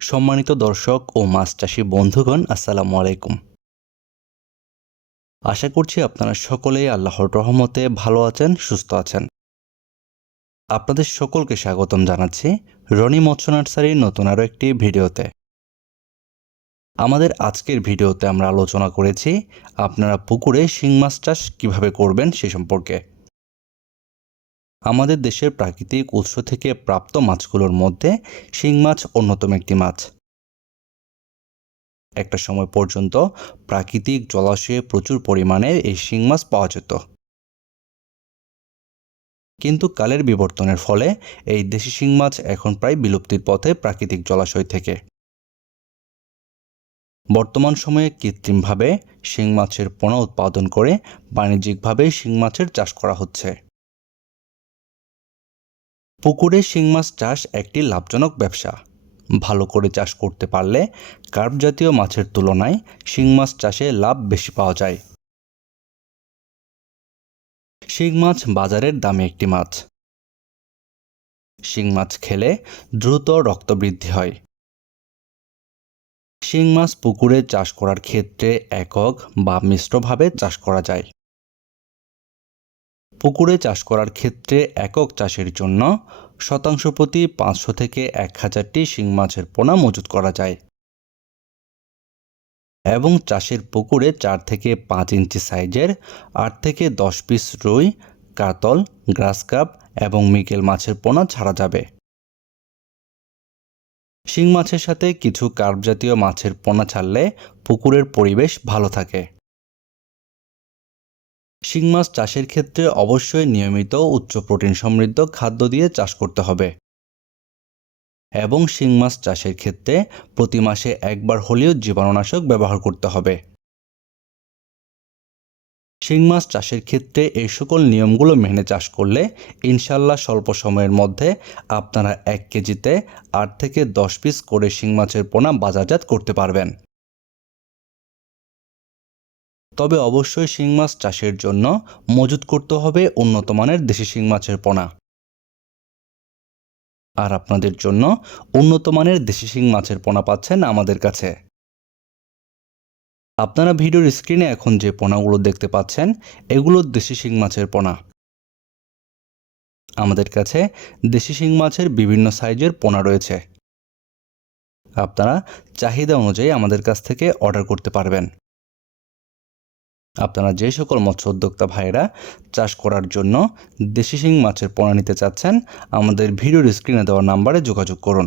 সম্মানিত দর্শক ও মাছ চাষী বন্ধুগণ, আসসালামু আলাইকুম। আশা করছি আপনারা সকলেই আল্লাহর রহমতে ভালো আছেন, সুস্থ আছেন। আপনাদের সকলকে স্বাগতম জানাচ্ছি রনি মৎস্য নার্সারির নতুন আরও একটি ভিডিওতে। আমাদের আজকের ভিডিওতে আমরা আলোচনা করেছি আপনারা পুকুরে শিং মাছ চাষ কীভাবে করবেন সে সম্পর্কে। আমাদের দেশের প্রাকৃতিক উৎস থেকে প্রাপ্ত মাছগুলোর মধ্যে শিং মাছ অন্যতম একটি মাছ। একটা সময় পর্যন্ত প্রাকৃতিক জলাশয়ে প্রচুর পরিমাণে এই শিং মাছ পাওয়া যেত, কিন্তু কালের বিবর্তনের ফলে এই দেশি শিং মাছ এখন প্রায় বিলুপ্তির পথে প্রাকৃতিক জলাশয় থেকে। বর্তমান সময়ে কৃত্রিমভাবে শিং মাছের পোনা উৎপাদন করে বাণিজ্যিকভাবে শিং মাছের চাষ করা হচ্ছে। পুকুরে শিং মাছ চাষ একটি লাভজনক ব্যবসা। ভালো করে চাষ করতে পারলে কার্প জাতীয় মাছের তুলনায় শিং মাছ চাষে লাভ বেশি পাওয়া যায়। শিং মাছ বাজারের দামি একটি মাছ। শিং মাছ খেলে দ্রুত রক্তবৃদ্ধি হয়। শিং মাছ পুকুরে চাষ করার ক্ষেত্রে একক বা মিশ্রভাবে চাষ করা যায়। পুকুরে চাষ করার ক্ষেত্রে একক চাষের জন্য শতাংশ প্রতি 500 থেকে 1000টি শিং মাছের পোনা মজুত করা যায় এবং চাষের পুকুরে 4 থেকে 5 ইঞ্চি সাইজের 8 থেকে 10 পিস রুই, কাতল, গ্রাস কাপ এবং মৃগেল মাছের পোনা ছাড়া যাবে। শিং মাছের সাথে কিছু কার্প জাতীয় মাছের পোনা ছাড়লে পুকুরের পরিবেশ ভালো থাকে। শিং মাছ চাষের ক্ষেত্রে অবশ্যই নিয়মিত উচ্চ প্রোটিন সমৃদ্ধ খাদ্য দিয়ে চাষ করতে হবে এবং শিং মাছ চাষের ক্ষেত্রে প্রতি মাসে একবার হলেও জীবাণুনাশক ব্যবহার করতে হবে। শিং মাছ চাষের ক্ষেত্রে এই সকল নিয়মগুলো মেনে চাষ করলে ইনশাল্লাহ স্বল্প সময়ের মধ্যে আপনারা 1 কেজিতে 8 থেকে 10 পিস করে শিং মাছের পোনা বাজারজাত করতে পারবেন। তবে অবশ্যই শিং মাছ চাষের জন্য মজুত করতে হবে উন্নত মানের দেশি শিং মাছের পোনা। আর আপনাদের জন্য উন্নত মানের দেশি শিং মাছের পোনা পাচ্ছেন আমাদের কাছে। আপনারা ভিডিওর স্ক্রিনে এখন যে পোনাগুলো দেখতে পাচ্ছেন এগুলো দেশি শিং মাছের পোনা। আমাদের কাছে দেশি শিং মাছের বিভিন্ন সাইজের পোনা রয়েছে। আপনারা চাহিদা অনুযায়ী আমাদের কাছ থেকে অর্ডার করতে পারবেন। আপনারা যে সকল মৎস্য উদ্যোক্তা ভাইয়েরা চাষ করার জন্য দেশি শিং মাছের পোনা নিতে চাচ্ছেন আমাদের ভিডিওর স্ক্রিনে দেওয়া নাম্বারে যোগাযোগ করুন।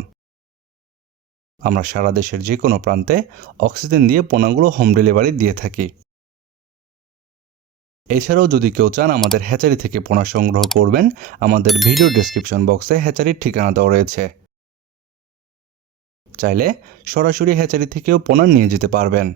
আমরা সারা দেশের যে কোনো প্রান্তে অক্সিজেন দিয়ে পোনাগুলো হোম ডেলিভারি দিয়ে থাকি। এছাড়াও যদি কেউ চান আমাদের হ্যাচারি থেকে পোনা সংগ্রহ করবেন, আমাদের ভিডিও ডেসক্রিপশন বক্সে হ্যাচারির ঠিকানা দেওয়া রয়েছে। চাইলে সরাসরি হ্যাচারি থেকেও পোনা নিয়ে যেতে পারবেন।